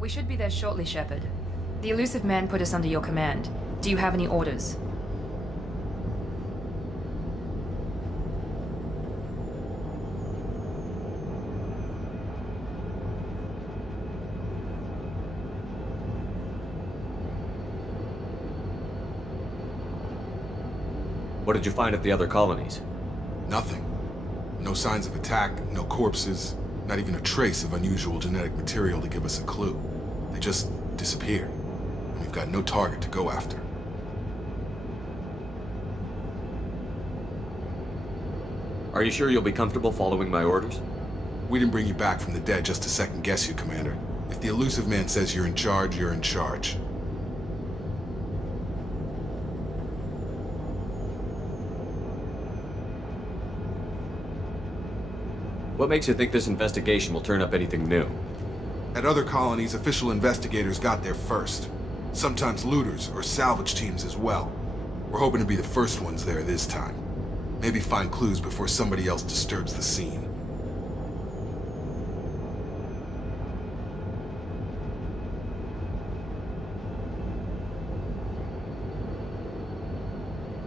We should be there shortly, Shepard. The Illusive Man put us under your command. Do you have any orders? What did you find at the other colonies? Nothing. No signs of attack, no corpses, not even a trace of unusual genetic material to give us a clue. They just disappeared. And we've got no target to go after. Are you sure you'll be comfortable following my orders? We didn't bring you back from the dead just to second guess you, Commander. If the Illusive Man says you're in charge, you're in charge. What makes you think this investigation will turn up anything new? At other colonies, official investigators got there first. Sometimes looters or salvage teams as well. We're hoping to be the first ones there this time. Maybe find clues before somebody else disturbs the scene.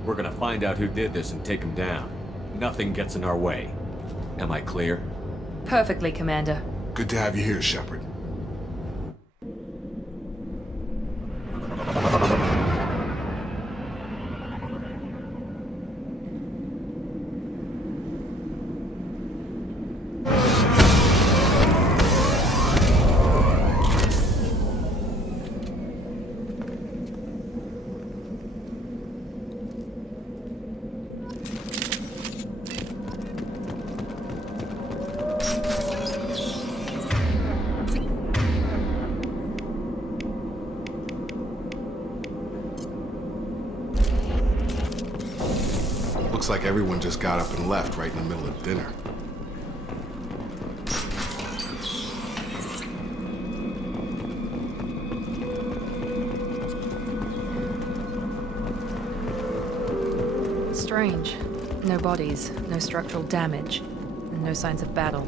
We're gonna find out who did this and take him down. Nothing gets in our way. Am I clear? Perfectly, Commander. Good to have you here, Shepard. Looks like everyone just got up and left right in the middle of dinner. Strange. No bodies, no structural damage, and no signs of battle.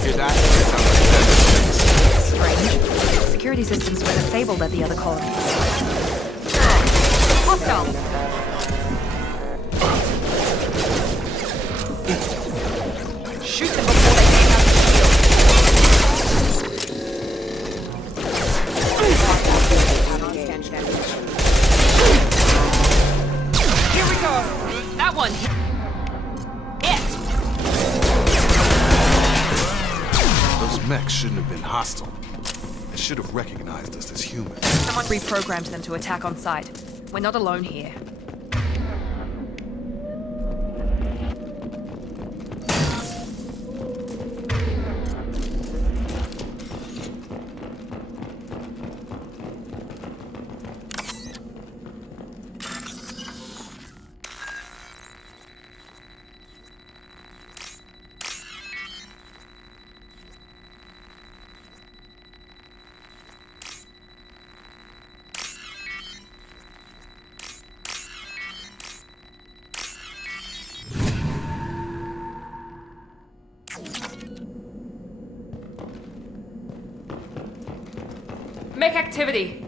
Hear that? That sounds like Strange. Security systems were disabled at the other colonies. Hostile! Shoot them before they take out the shield. Here we go! That one! Those mechs shouldn't have been hostile. They should have recognized us as humans. Someone reprogrammed them to attack on sight. We're not alone here. Make activity.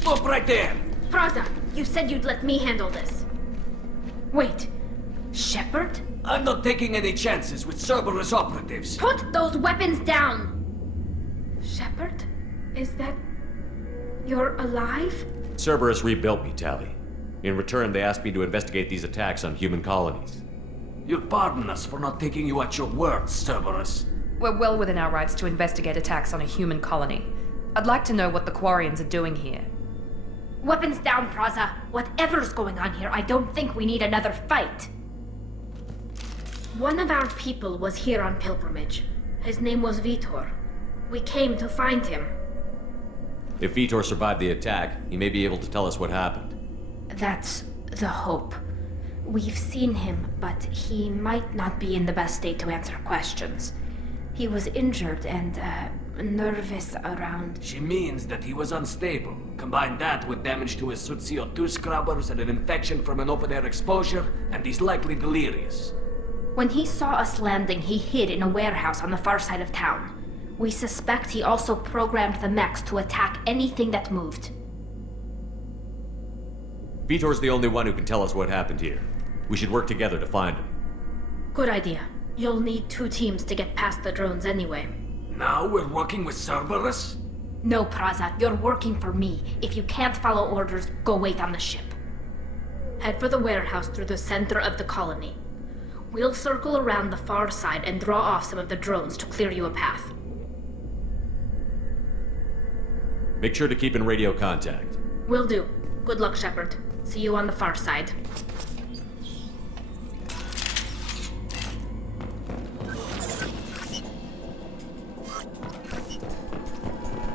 Stop right there! Praza, you said you'd let me handle this. Wait, Shepard? I'm not taking any chances with Cerberus operatives. Put those weapons down! Shepard? Is that... You're alive? Cerberus rebuilt me, Tali. In return, they asked me to investigate these attacks on human colonies. You'll pardon us for not taking you at your word, Cerberus. We're well within our rights to investigate attacks on a human colony. I'd like to know what the Quarians are doing here. Weapons down, Praza. Whatever's going on here, I don't think we need another fight. One of our people was here on pilgrimage. His name was Vitor. We came to find him. If Vitor survived the attack, he may be able to tell us what happened. That's the hope. We've seen him, but he might not be in the best state to answer questions. He was injured and, nervous around. She means that he was unstable. Combine that with damage to his suit CO2 scrubbers and an infection from an open-air exposure, and he's likely delirious. When he saw us landing, he hid in a warehouse on the far side of town. We suspect he also programmed the mechs to attack anything that moved. Vitor's the only one who can tell us what happened here. We should work together to find him. Good idea. You'll need 2 teams to get past the drones anyway. Now we're working with Cerberus? No, Praza, you're working for me. If you can't follow orders, go wait on the ship. Head for the warehouse through the center of the colony. We'll circle around the far side and draw off some of the drones to clear you a path. Make sure to keep in radio contact. Will do. Good luck, Shepard. See you on the far side.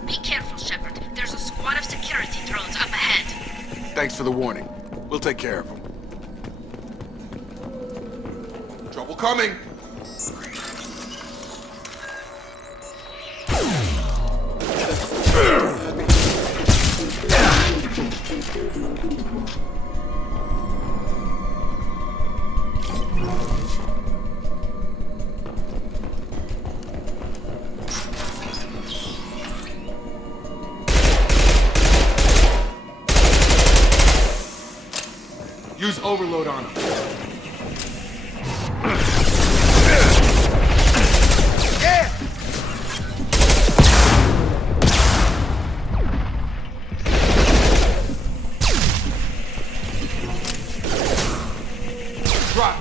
Be careful, Shepard. There's a squad of security drones up ahead. Thanks for the warning. We'll take care of them. Trouble coming! Use overload on him. Yeah! Drop.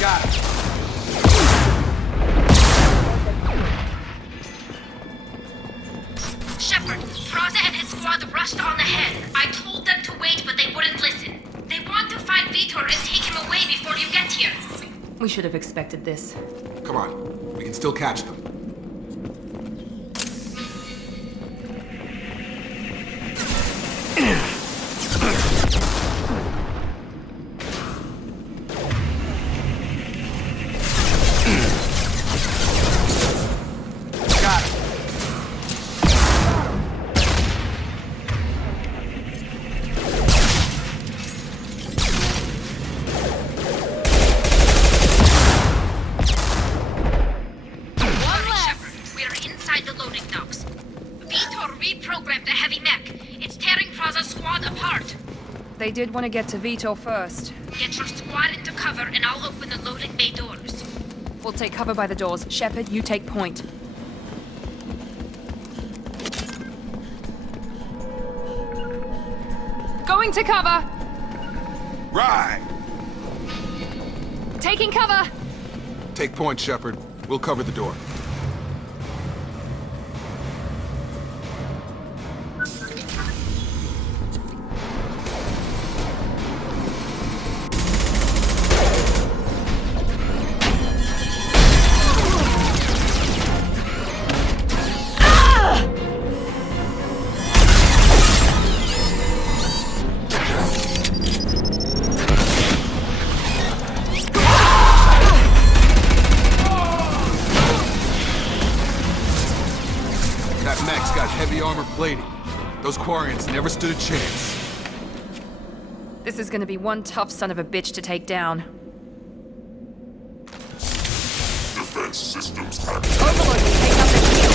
Got it. Shepard, Praza and his squad rushed on ahead. I told them to wait, but they wouldn't listen. They want to find Vitor and take him away before you get here. We should have expected this. Come on. We can still catch them. Got it. Shepard, we are inside the loading docks. Vitor reprogrammed the heavy mech. It's tearing Praza's squad apart. They did want to get to Vitor first. Get your squad into cover and I'll open the loading bay doors. We'll take cover by the doors. Shepard, you take point. Going to cover! Right. Taking cover! Take point, Shepard. We'll cover the door. That mech's got heavy armor plating. Those Quarians never stood a chance. This is gonna be one tough son of a bitch to take down. Defense systems active. Overlord can take up the shield.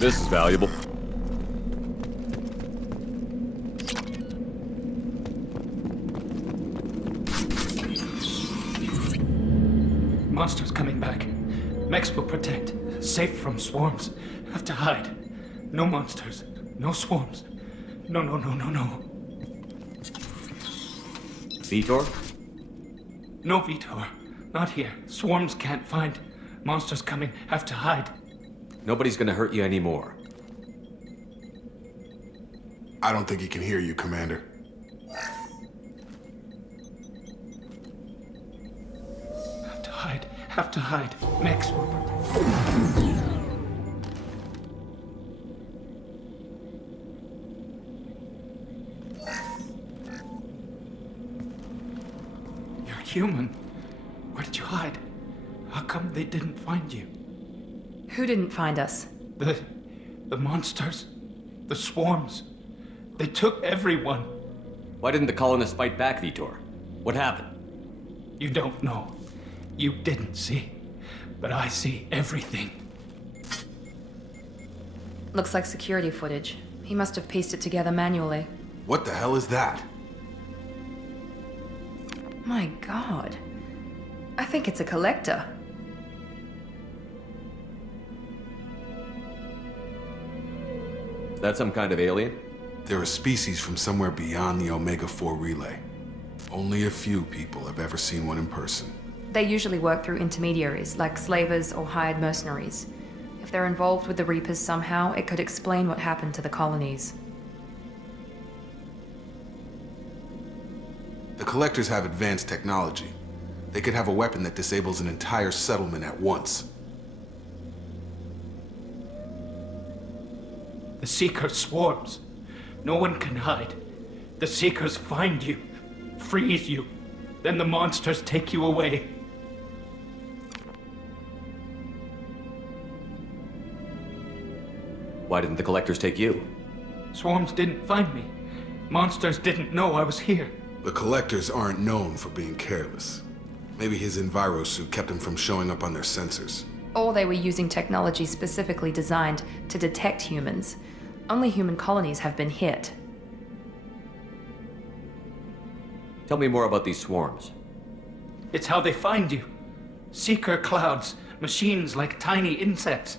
This is valuable. Monsters coming back. Mechs will protect. Safe from swarms. Have to hide. No monsters. No swarms. No. Vitor? No Vitor. Not here. Swarms can't find. Monsters coming. Have to hide. Nobody's gonna hurt you anymore. I don't think he can hear you, Commander. Have to hide. Have to hide. Mechs will protect. You're human. Where did you hide? How come they didn't find you? Who didn't find us? The monsters. The swarms. They took everyone. Why didn't the colonists fight back, Vitor? What happened? You don't know. You didn't see. But I see everything. Looks like security footage. He must have pieced it together manually. What the hell is that? My god. I think it's a collector. Is that some kind of alien? They're a species from somewhere beyond the Omega-4 relay. Only a few people have ever seen one in person. They usually work through intermediaries, like slavers or hired mercenaries. If they're involved with the Reapers somehow, it could explain what happened to the colonies. The Collectors have advanced technology. They could have a weapon that disables an entire settlement at once. The Seeker swarms. No one can hide. The Seekers find you, freeze you, then the monsters take you away. Why didn't the collectors take you? Swarms didn't find me. Monsters didn't know I was here. The Collectors aren't known for being careless. Maybe his envirosuit kept him from showing up on their sensors. Or they were using technology specifically designed to detect humans. Only human colonies have been hit. Tell me more about these swarms. It's how they find you. Seeker clouds, machines like tiny insects.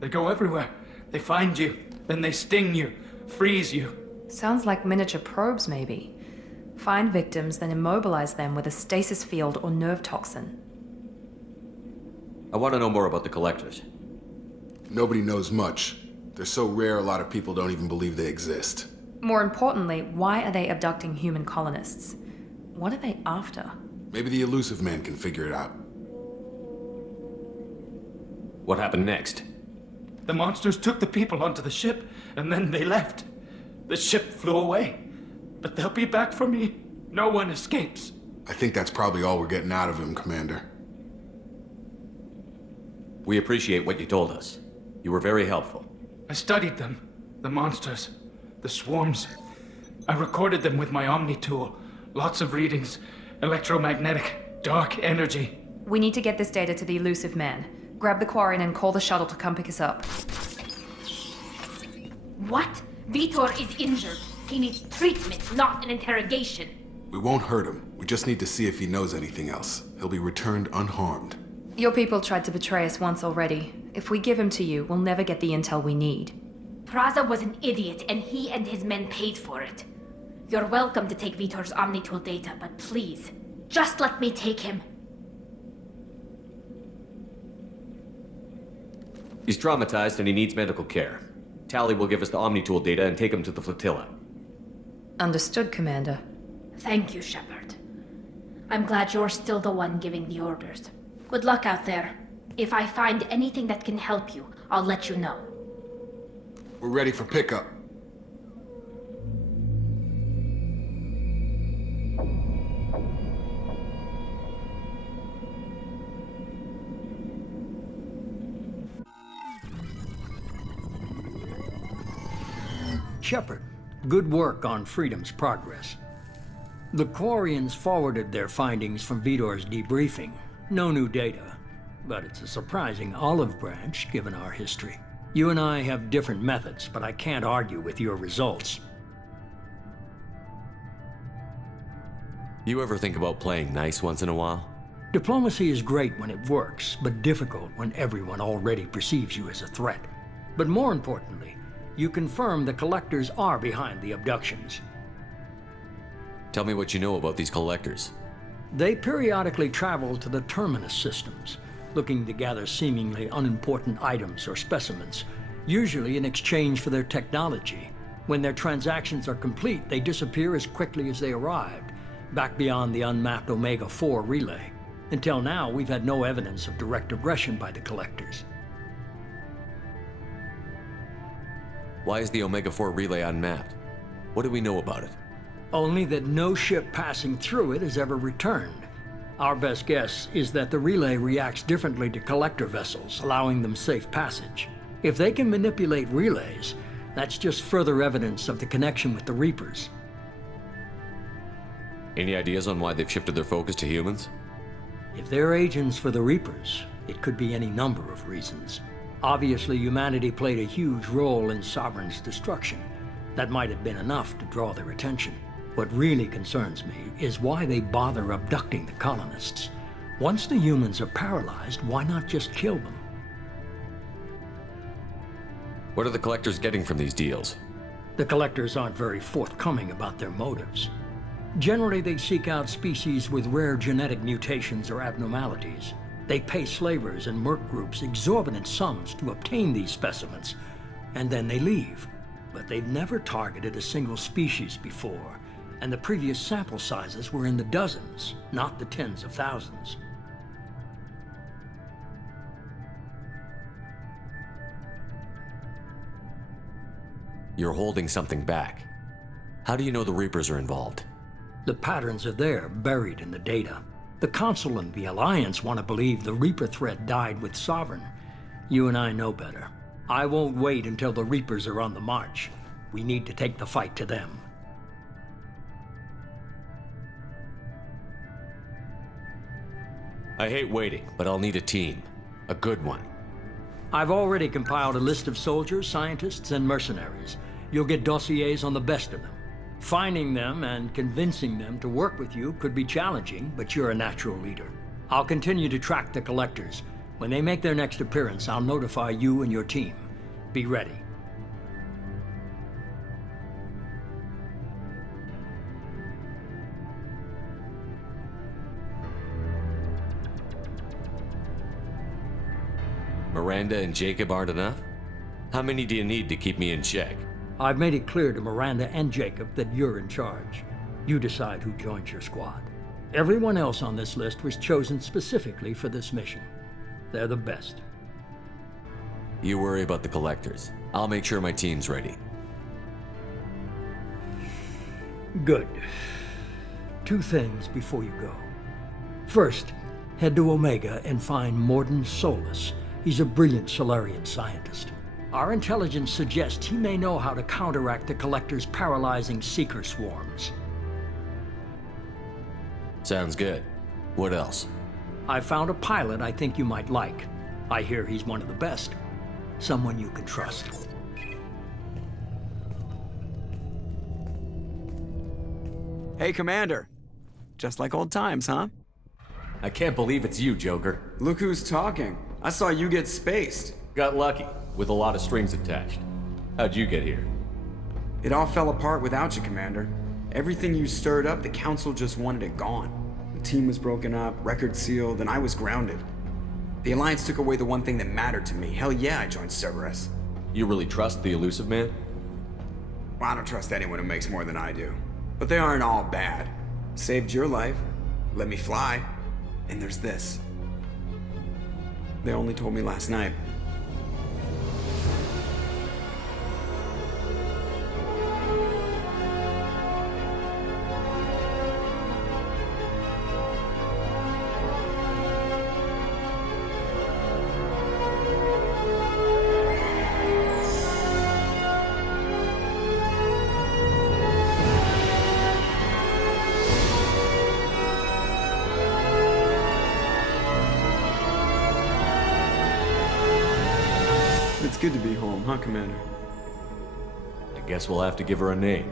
They go everywhere. They find you, then they sting you, freeze you. Sounds like miniature probes, maybe. Find victims, then immobilize them with a stasis field or nerve toxin. I want to know more about the collectors. Nobody knows much. They're so rare, a lot of people don't even believe they exist. More importantly, why are they abducting human colonists? What are they after? Maybe the Elusive Man can figure it out. What happened next? The monsters took the people onto the ship, and then they left. The ship flew away. But they'll be back for me. No one escapes. I think that's probably all we're getting out of him, Commander. We appreciate what you told us. You were very helpful. I studied them. The monsters. The swarms. I recorded them with my Omni tool. Lots of readings. Electromagnetic. Dark energy. We need to get this data to the Elusive Man. Grab the Quarian and call the shuttle to come pick us up. What? Vitor is injured. He needs treatment, not an interrogation. We won't hurt him. We just need to see if he knows anything else. He'll be returned unharmed. Your people tried to betray us once already. If we give him to you, we'll never get the intel we need. Praza was an idiot, and he and his men paid for it. You're welcome to take Vitor's Omnitool data, but please, just let me take him. He's traumatized and he needs medical care. Tali will give us the Omnitool data and take him to the flotilla. Understood, Commander. Thank you, Shepard. I'm glad you're still the one giving the orders. Good luck out there. If I find anything that can help you, I'll let you know. We're ready for pickup. Shepard, good work on Freedom's progress. The Quarians forwarded their findings from Vitor's debriefing. No new data, but it's a surprising olive branch given our history. You and I have different methods, but I can't argue with your results. You ever think about playing nice once in a while? Diplomacy is great when it works, but difficult when everyone already perceives you as a threat. But more importantly, you confirm the Collectors are behind the abductions. Tell me what you know about these Collectors. They periodically travel to the Terminus systems, looking to gather seemingly unimportant items or specimens, usually in exchange for their technology. When their transactions are complete, they disappear as quickly as they arrived, back beyond the unmapped Omega-4 relay. Until now, we've had no evidence of direct aggression by the Collectors. Why is the Omega-4 relay unmapped? What do we know about it? Only that no ship passing through it has ever returned. Our best guess is that the relay reacts differently to Collector vessels, allowing them safe passage. If they can manipulate relays, that's just further evidence of the connection with the Reapers. Any ideas on why they've shifted their focus to humans? If they're agents for the Reapers, it could be any number of reasons. Obviously, humanity played a huge role in Sovereign's destruction. That might have been enough to draw their attention. What really concerns me is why they bother abducting the colonists. Once the humans are paralyzed, why not just kill them? What are the Collectors getting from these deals? The Collectors aren't very forthcoming about their motives. Generally, they seek out species with rare genetic mutations or abnormalities. They pay slavers and merc groups exorbitant sums to obtain these specimens, and then they leave. But they've never targeted a single species before, and the previous sample sizes were in the dozens, not the tens of thousands. You're holding something back. How do you know the Reapers are involved? The patterns are there, buried in the data. The Council and the Alliance want to believe the Reaper threat died with Sovereign. You and I know better. I won't wait until the Reapers are on the march. We need to take the fight to them. I hate waiting, but I'll need a team. A good one. I've already compiled a list of soldiers, scientists, and mercenaries. You'll get dossiers on the best of them. Finding them and convincing them to work with you could be challenging, but you're a natural leader. I'll continue to track the Collectors. When they make their next appearance, I'll notify you and your team. Be ready. Miranda and Jacob aren't enough? How many do you need to keep me in check? I've made it clear to Miranda and Jacob that you're in charge. You decide who joins your squad. Everyone else on this list was chosen specifically for this mission. They're the best. You worry about the Collectors. I'll make sure my team's ready. Good. 2 things before you go. First, head to Omega and find Mordin Solus. He's a brilliant Solarian scientist. Our intelligence suggests he may know how to counteract the Collector's paralyzing Seeker swarms. Sounds good. What else? I found a pilot I think you might like. I hear he's one of the best. Someone you can trust. Hey, Commander. Just like old times, huh? I can't believe it's you, Joker. Look who's talking. I saw you get spaced. Got lucky, with a lot of strings attached. How'd you get here? It all fell apart without you, Commander. Everything you stirred up, the Council just wanted it gone. The team was broken up, record sealed, and I was grounded. The Alliance took away the one thing that mattered to me. Hell yeah, I joined Cerberus. You really trust the Illusive Man? Well, I don't trust anyone who makes more than I do. But they aren't all bad. Saved your life, let me fly, and there's this. They only told me last night. huh, Commander? I guess we'll have to give her a name.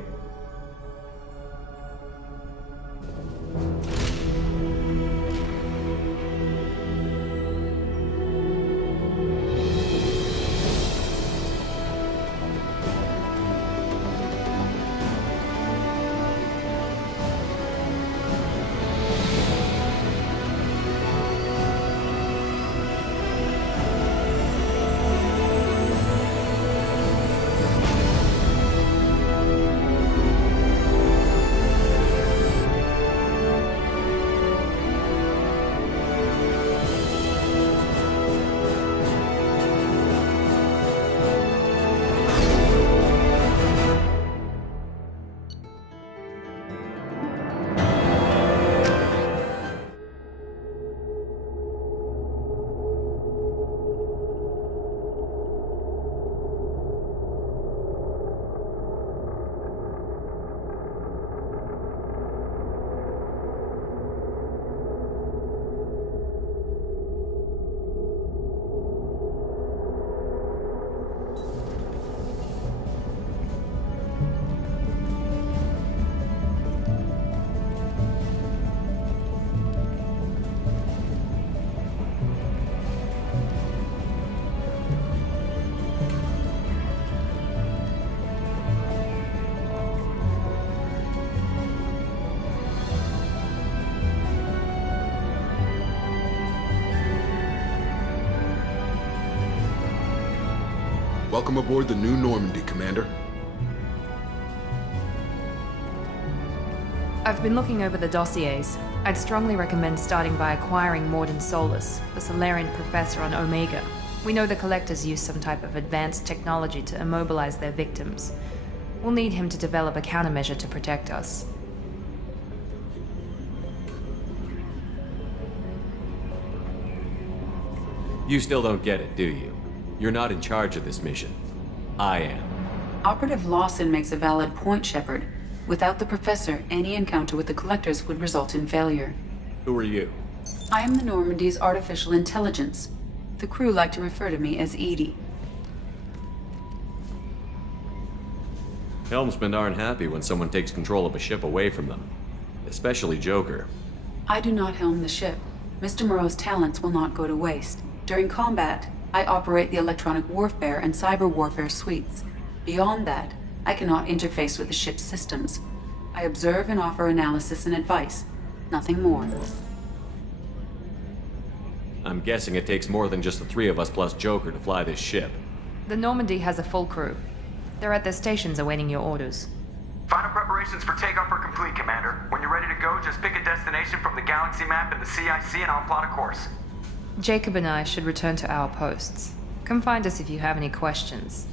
Welcome aboard the New Normandy, Commander. I've been looking over the dossiers. I'd strongly recommend starting by acquiring Mordin Solus, the Solarian professor on Omega. We know the Collectors use some type of advanced technology to immobilize their victims. We'll need him to develop a countermeasure to protect us. You still don't get it, do you? You're not in charge of this mission. I am. Operative Lawson makes a valid point, Shepard. Without the Professor, any encounter with the Collectors would result in failure. Who are you? I am the Normandy's artificial intelligence. The crew like to refer to me as Edie. Helmsmen aren't happy when someone takes control of a ship away from them. Especially Joker. I do not helm the ship. Mr. Moreau's talents will not go to waste. During combat, I operate the electronic warfare and cyber warfare suites. Beyond that, I cannot interface with the ship's systems. I observe and offer analysis and advice. Nothing more. I'm guessing it takes more than just the three of us plus Joker to fly this ship. The Normandy has a full crew. They're at their stations awaiting your orders. Final preparations for takeoff are complete, Commander. When you're ready to go, just pick a destination from the galaxy map and the CIC and I'll plot a course. Jacob and I should return to our posts. Come find us if you have any questions.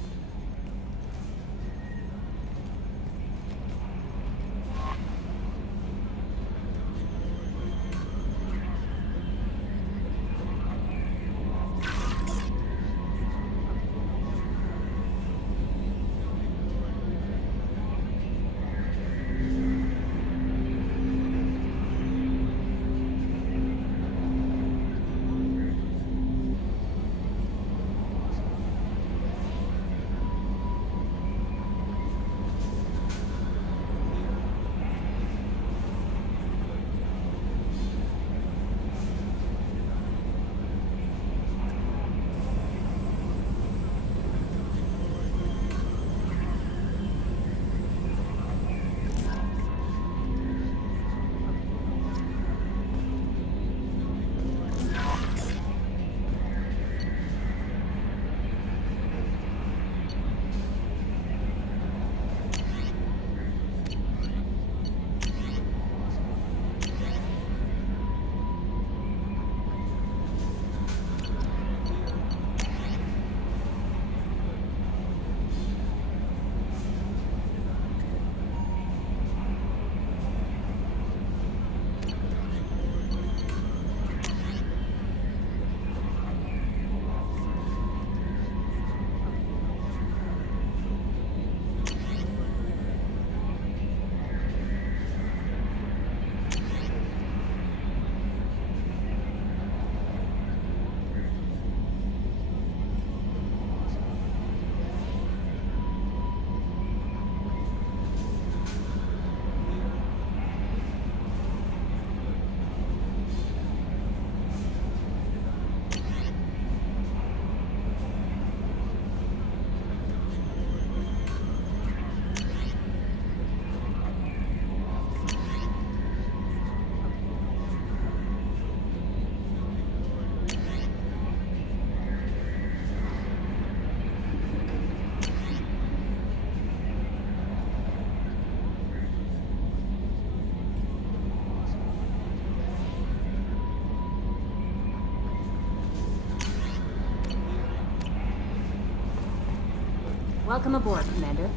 Welcome aboard, Commander.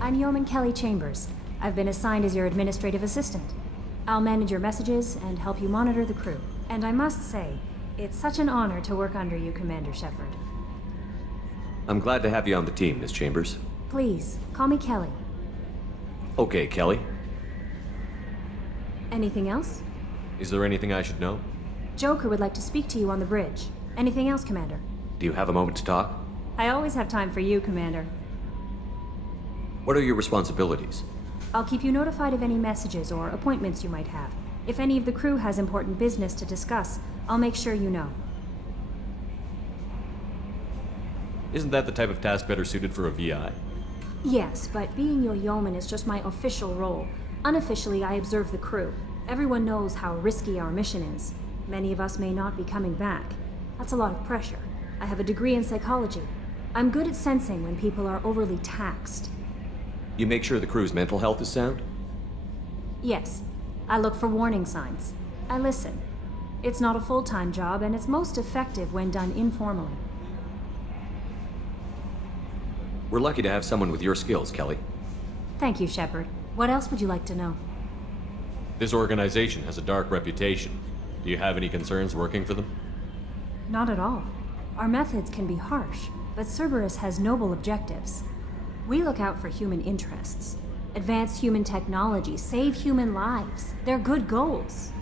I'm Yeoman Kelly Chambers. I've been assigned as your administrative assistant. I'll manage your messages and help you monitor the crew. And I must say, it's such an honor to work under you, Commander Shepard. I'm glad to have you on the team, Miss Chambers. Please, call me Kelly. Okay, Kelly. Anything else? Is there anything I should know? Joker would like to speak to you on the bridge. Anything else, Commander? Do you have a moment to talk? I always have time for you, Commander. What are your responsibilities? I'll keep you notified of any messages or appointments you might have. If any of the crew has important business to discuss, I'll make sure you know. Isn't that the type of task better suited for a VI? Yes, but being your yeoman is just my official role. Unofficially, I observe the crew. Everyone knows how risky our mission is. Many of us may not be coming back. That's a lot of pressure. I have a degree in psychology. I'm good at sensing when people are overly taxed. You make sure the crew's mental health is sound? Yes. I look for warning signs. I listen. It's not a full-time job, and it's most effective when done informally. We're lucky to have someone with your skills, Kelly. Thank you, Shepard. What else would you like to know? This organization has a dark reputation. Do you have any concerns working for them? Not at all. Our methods can be harsh, but Cerberus has noble objectives. We look out for human interests, advance human technology, save human lives. They're good goals.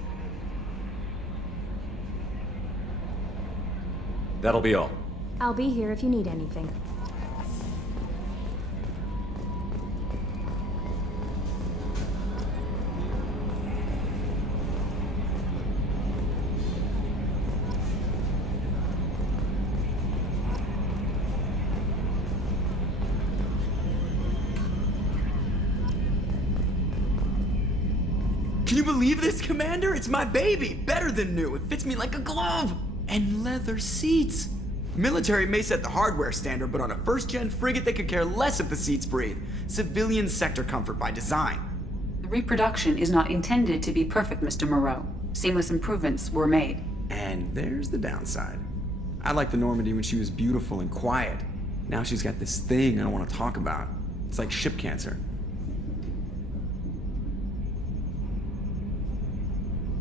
That'll be all. I'll be here if you need anything. Can you believe this, Commander? It's my baby! Better than new. It fits me like a glove! And leather seats! Military may set the hardware standard, but on a first-gen frigate, they could care less if the seats breathe. Civilian sector comfort by design. The reproduction is not intended to be perfect, Mr. Moreau. Seamless improvements were made. And there's the downside. I liked the Normandy when she was beautiful and quiet. Now she's got this thing I don't want to talk about. It's like ship cancer.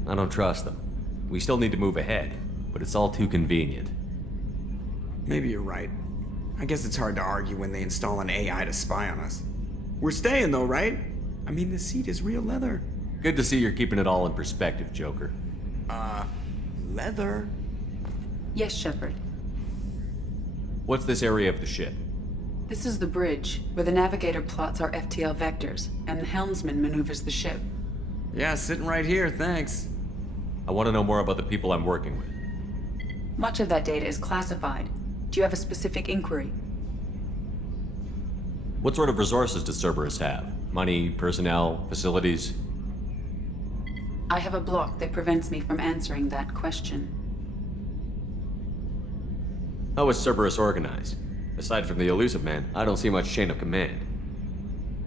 I don't trust them. We still need to move ahead, but it's all too convenient. Maybe you're right. I guess it's hard to argue when they install an AI to spy on us. We're staying though, right? I mean, the seat is real leather. Good to see you're keeping it all in perspective, Joker. Leather? Yes, Shepard. What's this area of the ship? This is the bridge, where the navigator plots our FTL vectors, and the helmsman maneuvers the ship. Yeah, sitting right here, thanks. I want to know more about the people I'm working with. Much of that data is classified. Do you have a specific inquiry? What sort of resources does Cerberus have? Money, personnel, facilities? I have a block that prevents me from answering that question. How is Cerberus organized? Aside from the Elusive Man, I don't see much chain of command.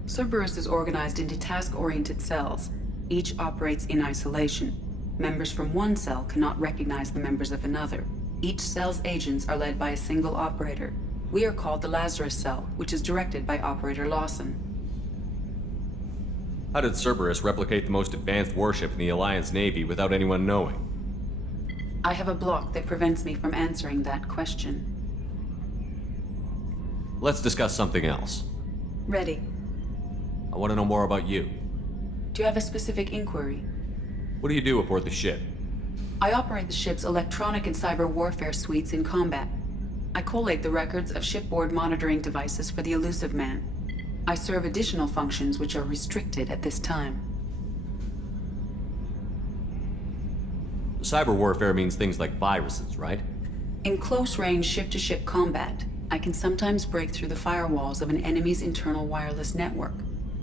Cerberus is organized into task-oriented cells. Each operates in isolation. Members from one cell cannot recognize the members of another. Each cell's agents are led by a single operator. We are called the Lazarus Cell, which is directed by Operator Lawson. How did Cerberus replicate the most advanced warship in the Alliance Navy without anyone knowing? I have a block that prevents me from answering that question. Let's discuss something else. Ready. I want to know more about you. Do you have a specific inquiry? What do you do aboard the ship? I operate the ship's electronic and cyber warfare suites in combat. I collate the records of shipboard monitoring devices for the Elusive Man. I serve additional functions which are restricted at this time. Cyber warfare means things like viruses, right? In close-range ship-to-ship combat, I can sometimes break through the firewalls of an enemy's internal wireless network.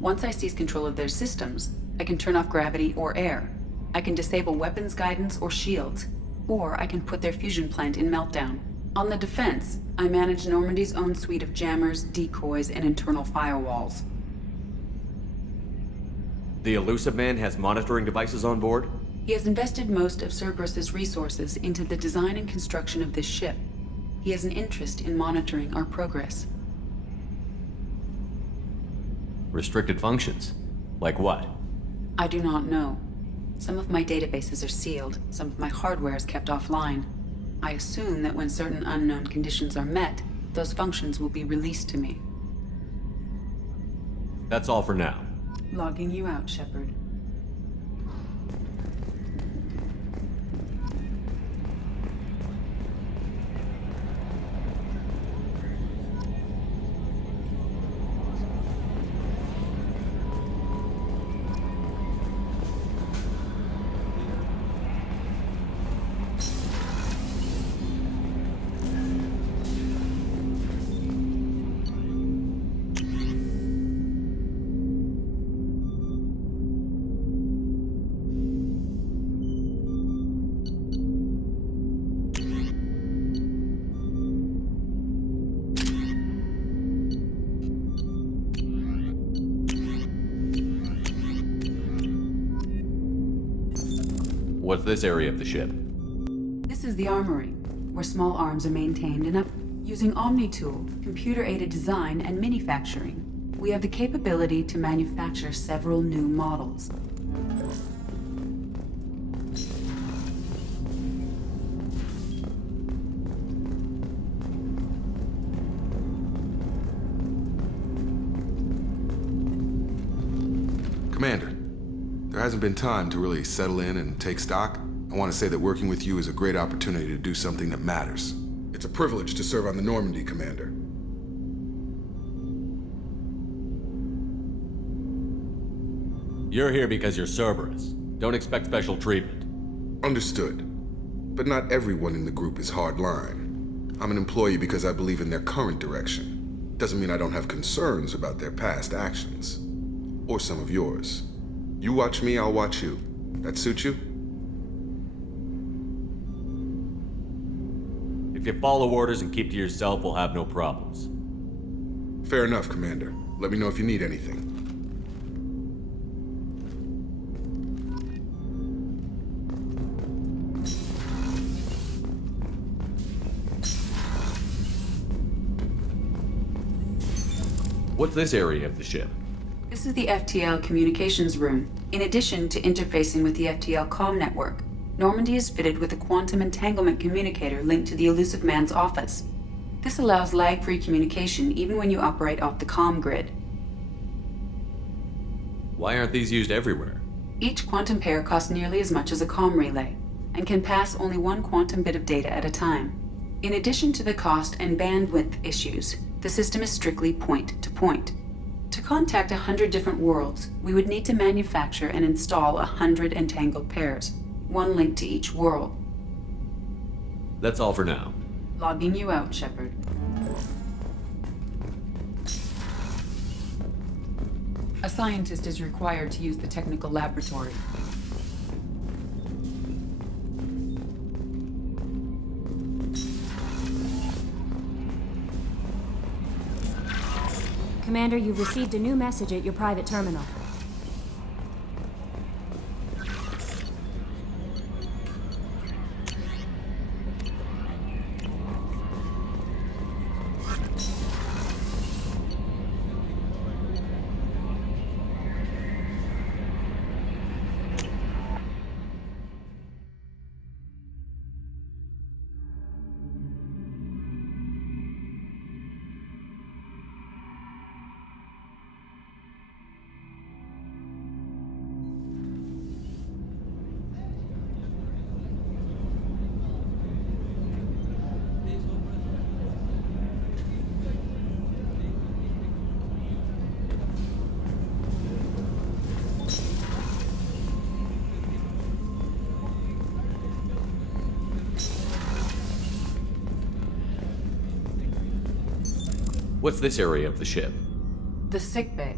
Once I seize control of their systems, I can turn off gravity or air. I can disable weapons guidance or shields, or I can put their fusion plant in meltdown. On the defense, I manage Normandy's own suite of jammers, decoys, and internal firewalls. The Elusive Man has monitoring devices on board? He has invested most of Cerberus's resources into the design and construction of this ship. He has an interest in monitoring our progress. Restricted functions? Like what? I do not know. Some of my databases are sealed, some of my hardware is kept offline. I assume that when certain unknown conditions are met, those functions will be released to me. That's all for now. Logging you out, Shepard. What's this area of the ship? This is the armory, where small arms are maintained and up. Using Omni-Tool, computer-aided design, and manufacturing, we have the capability to manufacture several new models. Commander, there hasn't been time to really settle in and take stock. I want to say that working with you is a great opportunity to do something that matters. It's a privilege to serve on the Normandy, Commander. You're here because you're Cerberus. Don't expect special treatment. Understood. But not everyone in the group is hardline. I'm an employee because I believe in their current direction. Doesn't mean I don't have concerns about their past actions. Or some of yours. You watch me, I'll watch you. That suit you? If you follow orders and keep to yourself, we'll have no problems. Fair enough, Commander. Let me know if you need anything. What's this area of the ship? This is the FTL communications room. In addition to interfacing with the FTL comm network, Normandy is fitted with a quantum entanglement communicator linked to the Illusive Man's office. This allows lag-free communication even when you operate off the comm grid. Why aren't these used everywhere? Each quantum pair costs nearly as much as a comm relay, and can pass only one quantum bit of data at a time. In addition to the cost and bandwidth issues, the system is strictly point-to-point. To contact 100 different worlds, we would need to manufacture and install 100 entangled pairs, one link to each world. That's all for now. Logging you out, Shepard. A scientist is required to use the technical laboratory. Commander, you've received a new message at your private terminal. What's this area of the ship? The sick bay.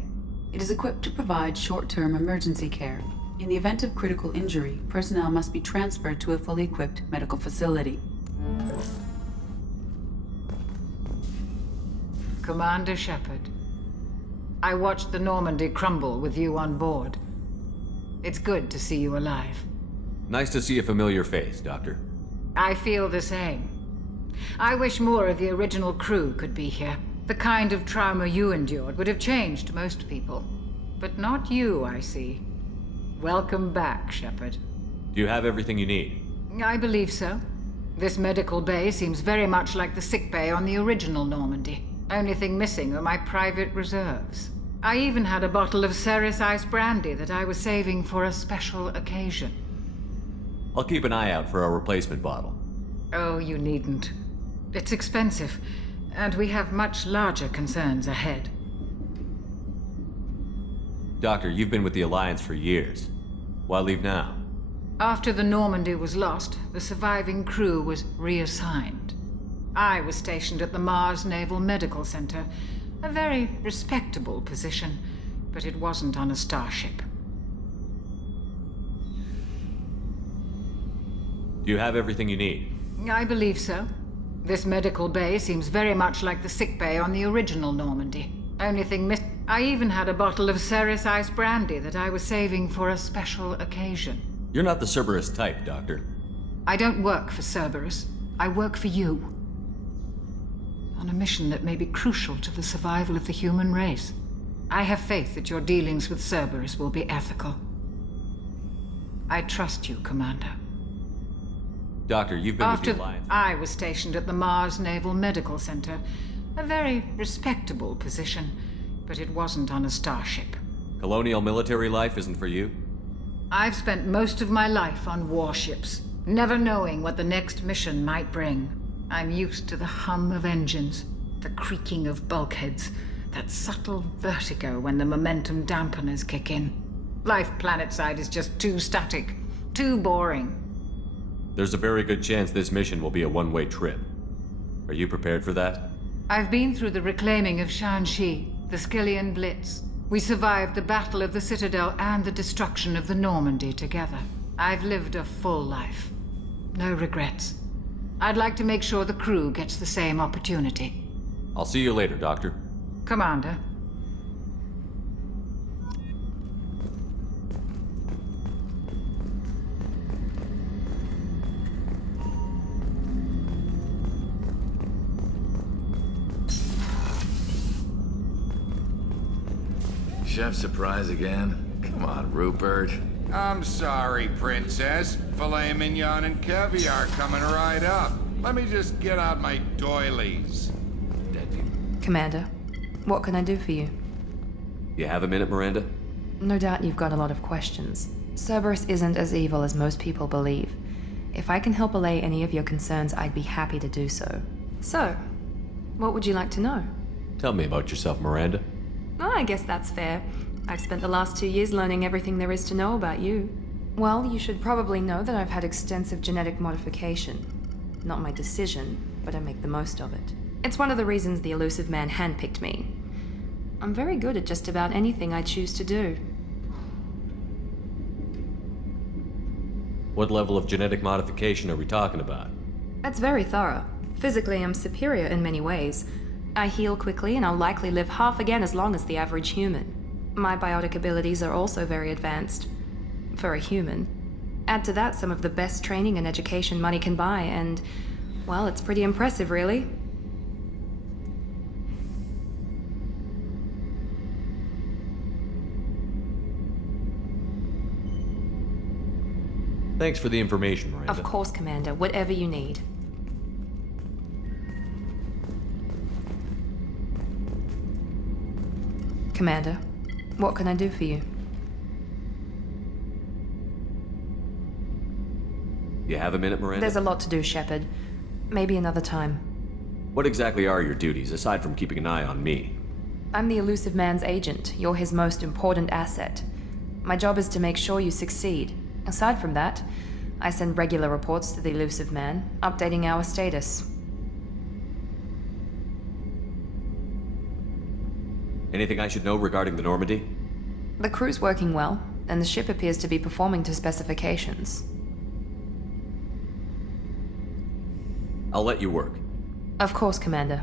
It is equipped to provide short-term emergency care. In the event of critical injury, personnel must be transferred to a fully equipped medical facility. Commander Shepard, I watched the Normandy crumble with you on board. It's good to see you alive. Nice to see a familiar face, Doctor. I feel the same. I wish more of the original crew could be here. The kind of trauma you endured would have changed most people. But not you, I see. Welcome back, Shepard. Do you have everything you need? I believe so. This medical bay seems very much like the sick bay on the original Normandy. Only thing missing are my private reserves. I even had a bottle of Ceres Ice Brandy that I was saving for a special occasion. I'll keep an eye out for a replacement bottle. Oh, you needn't. It's expensive, and we have much larger concerns ahead. Doctor, you've been with the Alliance for years. Why leave now? After the Normandy was lost, the surviving crew was reassigned. I was stationed at the Mars Naval Medical Center, a very respectable position, but it wasn't on a starship. Do you have everything you need? I believe so. This medical bay seems very much like the sick bay on the original Normandy. Only thing missing. I even had a bottle of Ceres Ice Brandy that I was saving for a special occasion. You're not the Cerberus type, Doctor. I don't work for Cerberus. I work for you. On a mission that may be crucial to the survival of the human race. I have faith that your dealings with Cerberus will be ethical. I trust you, Commander. Doctor, you've been with the Alliance. I was stationed at the Mars Naval Medical Center, a very respectable position, but it wasn't on a starship. Colonial military life isn't for you? I've spent most of my life on warships, never knowing what the next mission might bring. I'm used to the hum of engines, the creaking of bulkheads, that subtle vertigo when the momentum dampeners kick in. Life planetside is just too static, too boring. There's a very good chance this mission will be a one-way trip. Are you prepared for that? I've been through the reclaiming of Shanxi, the Skyllian Blitz. We survived the Battle of the Citadel and the destruction of the Normandy together. I've lived a full life. No regrets. I'd like to make sure the crew gets the same opportunity. I'll see you later, Doctor. Commander. Chef surprise again? Come on, Rupert. I'm sorry, Princess. Filet mignon and caviar coming right up. Let me just get out my doilies. Commander, what can I do for you? You have a minute, Miranda? No doubt you've got a lot of questions. Cerberus isn't as evil as most people believe. If I can help allay any of your concerns, I'd be happy to do so. So, what would you like to know? Tell me about yourself, Miranda. Oh, I guess that's fair. I've spent the last 2 years learning everything there is to know about you. Well, you should probably know that I've had extensive genetic modification. Not my decision, but I make the most of it. It's one of the reasons the Elusive Man handpicked me. I'm very good at just about anything I choose to do. What level of genetic modification are we talking about? That's very thorough. Physically, I'm superior in many ways. I heal quickly, and I'll likely live half again as long as the average human. My biotic abilities are also very advanced. For a human. Add to that some of the best training and education money can buy, and, well, it's pretty impressive, really. Thanks for the information, Miranda. Of course, Commander. Whatever you need. Commander, what can I do for you? You have a minute, Miranda? There's a lot to do, Shepard. Maybe another time. What exactly are your duties, aside from keeping an eye on me? I'm the Elusive Man's agent. You're his most important asset. My job is to make sure you succeed. Aside from that, I send regular reports to the Elusive Man, updating our status. Anything I should know regarding the Normandy? The crew's working well, and the ship appears to be performing to specifications. I'll let you work. Of course, Commander.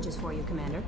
messages for you, Commander.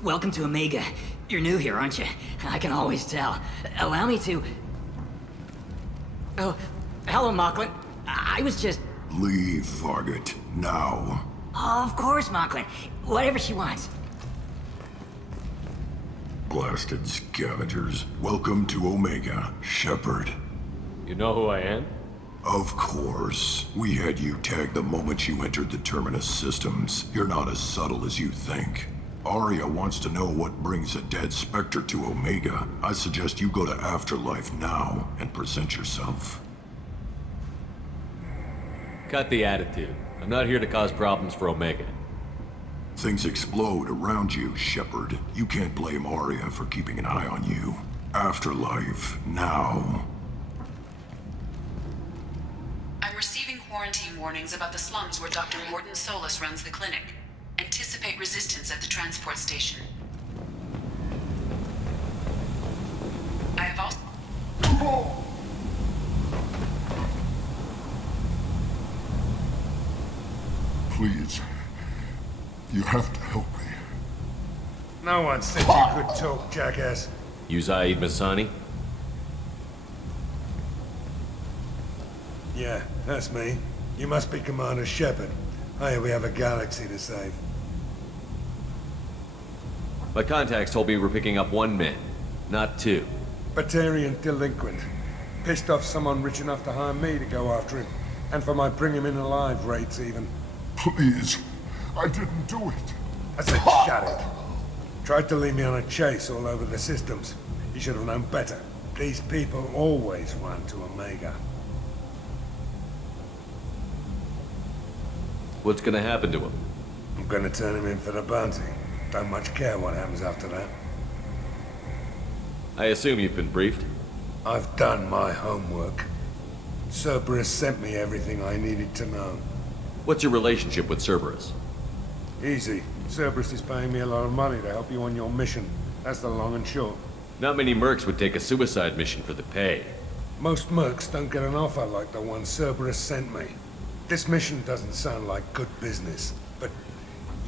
Welcome to Omega. You're new here, aren't you? I can always tell. Allow me to... Oh, hello, Mocklin. I was just... Leave, Fargate. Now. Oh, of course, Mocklin. Whatever she wants. Blasted scavengers. Welcome to Omega, Shepard. You know who I am? Of course. We had you tagged the moment you entered the Terminus systems. You're not as subtle as you think. Aria wants to know what brings a dead Spectre to Omega. I suggest you go to Afterlife now and present yourself. Cut the attitude. I'm not here to cause problems for Omega. Things explode around you, Shepard. You can't blame Aria for keeping an eye on you. Afterlife, now. I'm receiving quarantine warnings about the slums where Dr. Mordin Solus runs the clinic. Anticipate resistance at the transport station. I have also... Please. You have to help me. No one said you could talk, jackass. You Zaid Masani? Yeah, that's me. You must be Commander Shepard. Hey, we have a galaxy to save. My contacts told me we're picking up one man, not two. Batarian delinquent. Pissed off someone rich enough to hire me to go after him. And for my bring him in alive rates, even. Please. I didn't do it. I said shut it. Tried to lead me on a chase all over the systems. He should have known better. These people always run to Omega. What's gonna happen to him? I'm gonna turn him in for the bounty. Don't much care what happens after that. I assume you've been briefed? I've done my homework. Cerberus sent me everything I needed to know. What's your relationship with Cerberus? Easy. Cerberus is paying me a lot of money to help you on your mission. That's the long and short. Not many mercs would take a suicide mission for the pay. Most mercs don't get an offer like the one Cerberus sent me. This mission doesn't sound like good business, but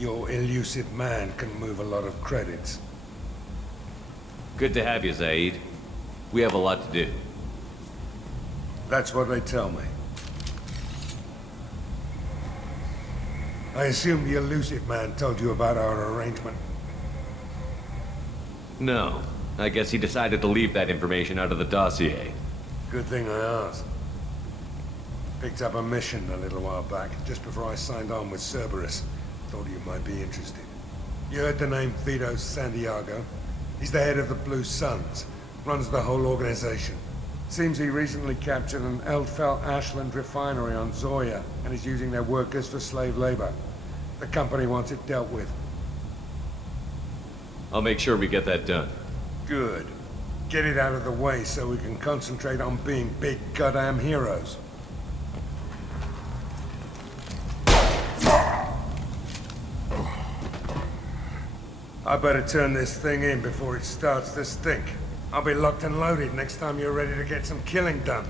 your elusive man can move a lot of credits. Good to have you, Zaid. We have a lot to do. That's what they tell me. I assume the elusive man told you about our arrangement. No. I guess he decided to leave that information out of the dossier. Good thing I asked. Picked up a mission a little while back, just before I signed on with Cerberus. Thought you might be interested. You heard the name Vito Santiago? He's the head of the Blue Suns. Runs the whole organization. Seems he recently captured an Eldfell Ashland refinery on Zoya and is using their workers for slave labor. The company wants it dealt with. I'll make sure we get that done. Good. Get it out of the way so we can concentrate on being big goddamn heroes. I better turn this thing in before it starts to stink. I'll be locked and loaded next time you're ready to get some killing done.